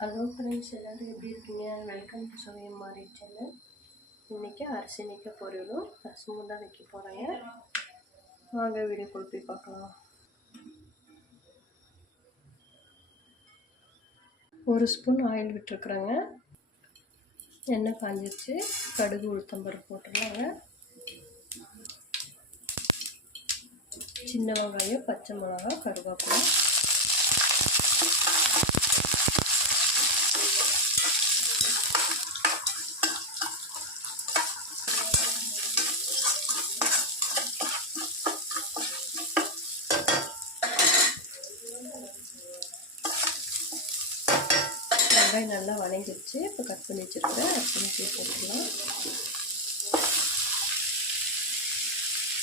Hello friends எல்லோரும் எப்படி இருக்கீங்க? வெல்கம் டு சமயம் மாறி சேனல் இன்றைக்கி அரிசி நிற்க பொரியலும் ரசமும் தான் வைக்க போகிறேங்க வாங்க வீடியோ போய் பார்க்கலாம். ஒரு ஸ்பூன் ஆயில் விட்டுருக்குறேங்க. எண்ணெய் காஞ்சிச்சு கடுகு உளுத்தம்பருப்பு போட்டுடலாங்க சின்ன வெங்காயம் பச்சை மிளகா கருவேப்பிலை. வெங்காயம் நல்லா வணங்கிடுச்சு. இப்போ கட் பண்ணி வச்சுருக்கிறேன். கட் பண்ணி போட்டுக்கலாம்.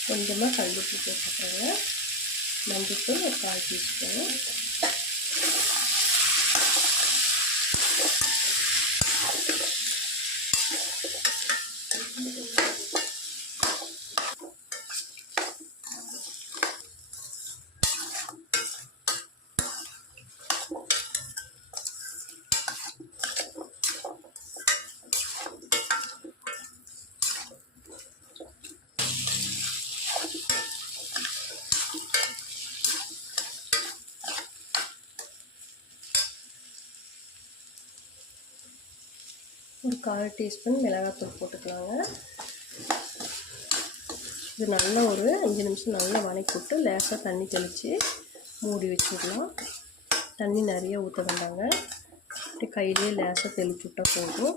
கொஞ்சமாக கல்லுப்பு போட்டுக்கிறேங்க மஞ்சள் ஒரு கால் டீஸ்பூன் ஒரு கால் டீஸ்பூன் மிளகாத்தூள் போட்டுக்கலாங்க. இது நல்லா ஒரு அஞ்சு நிமிஷம் நல்லா வதக்கி விட்டு லேசாக தண்ணி தெளித்து மூடி வச்சுக்கலாம். தண்ணி நிறைய ஊற்ற வேண்டாங்க. அப்படி கையிலே லேசாக தெளிச்சு விட்டால் போதும்.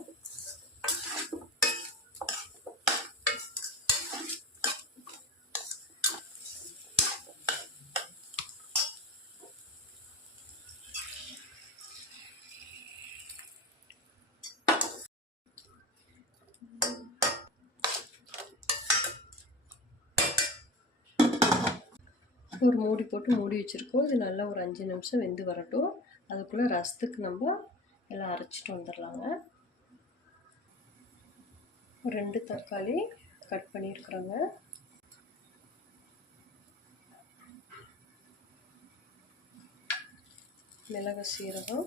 ஒரு மூடி போட்டு மூடி வச்சுருக்கோம். இது நல்லா ஒரு அஞ்சு நிமிஷம் வெந்து வரட்டும். அதுக்குள்ளே ரசத்துக்கு நம்ம எல்லாம் அரைச்சிட்டு வந்துடலாங்க. ரெண்டு தக்காளி கட் பண்ணியிருக்குறோங்க. மிளகு சீரகம்.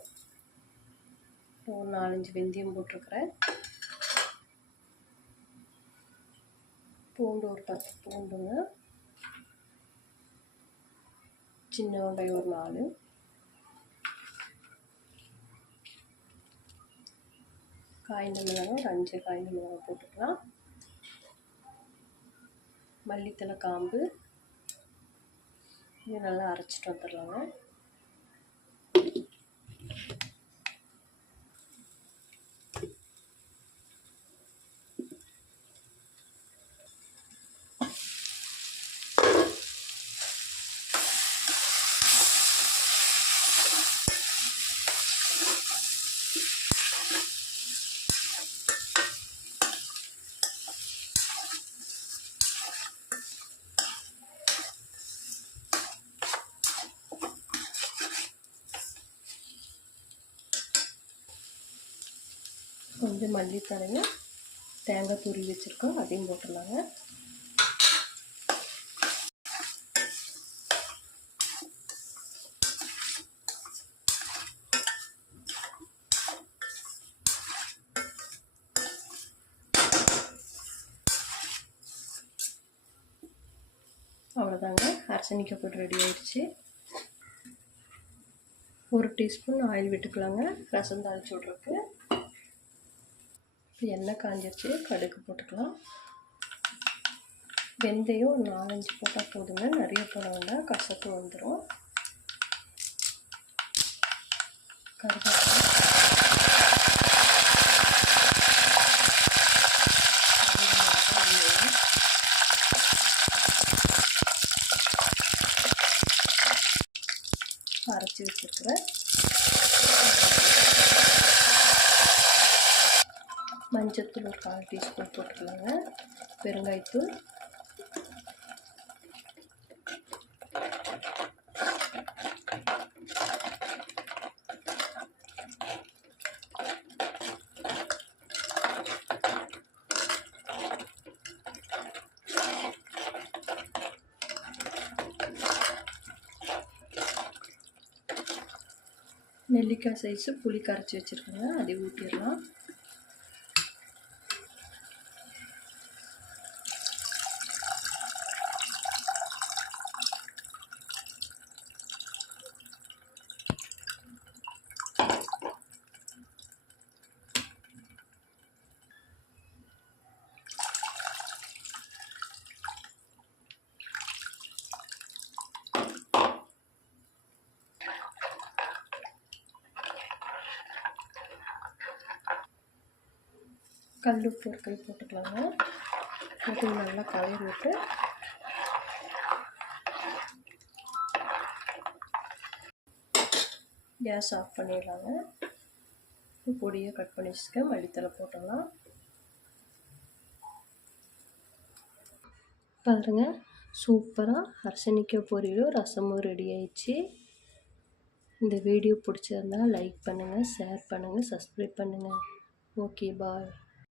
ஒரு நாலஞ்சு வெந்தயம் போட்டிருக்கிறேன். பூண்டு ஒரு பத்து பூண்டுங்க. சின்ன வெங்காயம் ஒரு நாலு. காய்ந்த மிளகாய் ஒரு அஞ்சு காய்ந்த மிளகாய் போட்டுக்கலாம். மல்லித்தலை காம்பு. இது நல்லா அரைச்சிட்டு வந்துடலாங்க. கொஞ்சம் மல்லித்தலையும் தேங்காய் துருவி வச்சுருக்கோம். அதையும் போட்டுடலாங்க. அவ்வளோதாங்க. அரைச்சனிக்காய் போட்டு ரெடி ஆயிடுச்சு. ஒரு டீஸ்பூன் ஆயில் விட்டுக்கலாங்க. ரசம் தாளிச்சு விட்றதுக்கு. எண்ணெய் காஞ்சிருச்சு கடுகு போட்டுக்கலாம். வெந்தயம் நாலஞ்சு போட்டால் போதுங்க. நிறைய போட கசப்பு வந்துடும் கருவேப்பிலை அரைச்சி வச்சுருக்கிறேன். Mencet dulu ke habis itu. Melihat saya sepuluh kali cuci punya, adik butir lah. கல் உப்பு ஒரு கை போட்டுக்கலாங்க. போட்டு நல்லா கலரி விட்டு. கேஸ் ஆஃப் பண்ணிடலாங்க. பொடியை கட் பண்ணி வச்சுக்க மல்லித்தலை போட்டுடலாம். பாருங்க சூப்பராக அரசணிக்காய் பொரியலும் ரசமும் ரெடி ஆயிடுச்சு. இந்த வீடியோ பிடிச்சிருந்தா லைக் பண்ணுங்கள் ஷேர் பண்ணுங்கள் சப்ஸ்கிரைப் பண்ணுங்கள் ஓகே பாய்